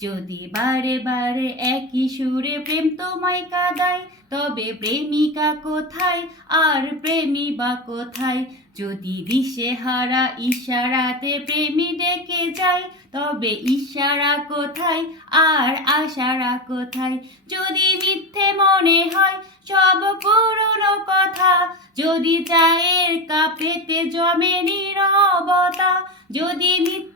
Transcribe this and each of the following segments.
যদি বারে বারে একই সুরে প্রেম তোমায় কাদায়, তবে প্রেমিকা কোথায়? আর প্রেমী বা কোথায়? যদি দিশে হারা ইশারাতে প্রেমী ডেকে যায়, তবে ইশারা কোথায়? আর আশারা কোথায়? যদি মিথ্যে মনে হয়, সব পুরনো কথা। যদি চায়ের কাপেতে জমে নীরবতা। যদি মিথ্যে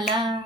la.